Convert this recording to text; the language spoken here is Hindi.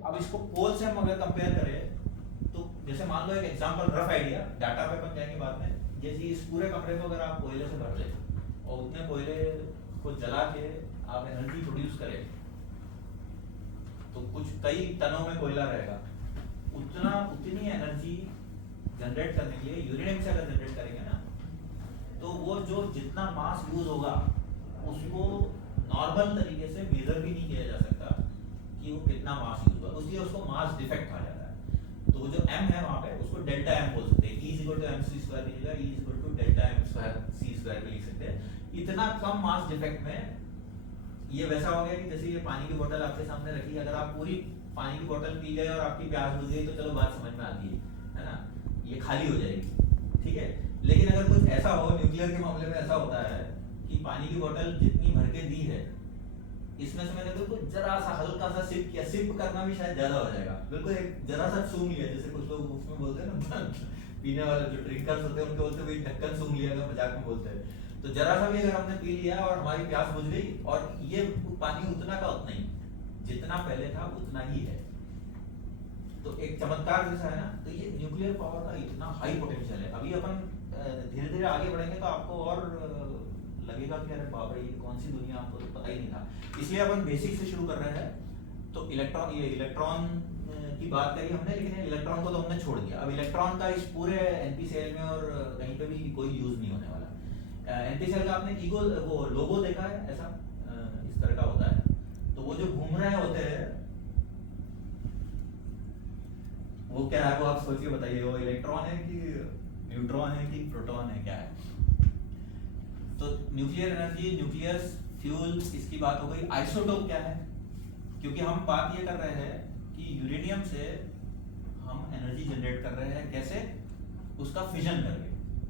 अब इसको कोल से हम अगर कंपेयर करें तो जैसे मान लो एक एग्जांपल, रफ आइडिया, डाटा पे अपन जाएंगे बाद में। जैसे इस पूरे कमरे को अगर आप कोयले से भर दें और उतने कोयले को जला के आप एनर्जी प्रोड्यूस करें तो कुछ कई टनों में कोयला रहेगा, उतनी एनर्जी जनरेट करने के लिए यूरेनियम से अगर जनरेट करेंगे ना तो वो जो जितना मास यूज होगा उसको नॉर्मल तरीके से मेजर भी नहीं किया जा सकता कि वो कितना मास यूज हुआ, इसलिए उसको मास डिफेक्ट कहा जाता है। तो वो जो m है वहाँ पे उसको डेल्टा m बोल सकते हैं, E equal to mc square की जगह E equal to delta m square c square पे लिख सकते हैं। इतना कम मास डिफेक्ट में ये वैसा हो गया कि जैसे ये पानी की बोतल आपके सामने रखी, अगर आप पूरी पानी की बोतल पी गए और आपकी प्यास बुझ गई तो चलो बात समझ में आती है ना, ये खाली हो जाएगी, ठीक है। लेकिन अगर कुछ ऐसा हो, न्यूक्लियर के मामले में ऐसा होता है कि पानी की बोतल जितनी भर के दी है इसमें से मैंने बिल्कुल जरा सा हल्का सा सिप किया, सिप करना भी शायद ज्यादा हो जाएगा, बिल्कुल एक जरा सा सूंघ लिया, जैसे कुछ लोग उसमें बोलते हैं ना पीने वाले जो ड्रिंकर्स होते हैं उनके बोलते हैं भाई ढक्कन सूंघ लिया, अगर मजाक में बोलते हैं, तो जरा सा भी अगर हमने पी लिया और हमारी प्यास बुझ गई और ये पानी उतना का उतना ही, जितना पहले था उतना ही है, तो एक चमत्कार जैसा है ना। तो ये न्यूक्लियर पावर का इतना हाई पोटेंशियल है। अभी अपन धीरे धीरे आगे बढ़ेंगे तो आपको और लगेगा कि अरे बाप रे ये कौन सी दुनिया, आपको तो पता ही नहीं था। इसलिए अपन बेसिक से शुरू कर रहे हैं। तो इलेक्ट्रॉन की बात करी हमने, लेकिन इलेक्ट्रॉन को तो हमने छोड़ दिया। अब इलेक्ट्रॉन का इस पूरे एनपीसीएल में और कहीं पे भी कोई यूज नहीं होने वाला। एनपीसीएल का आपने ईगो वो लोगो देखा है, ऐसा इस तरह का होता है, तो वो जो घूम रहे होते हैं वो क्या है, वो आप सोच के बताइए, वो इलेक्ट्रॉन है कि न्यूट्रॉन है कि प्रोटॉन है, क्या है। तो न्यूक्लियर एनर्जी, न्यूक्लियस फ्यूल, इसकी बात हो गई। आइसोटोप क्या है, क्योंकि हम बात ये कर रहे हैं कि यूरेनियम से हम एनर्जी जनरेट कर रहे हैं, कैसे, उसका फिजन करके।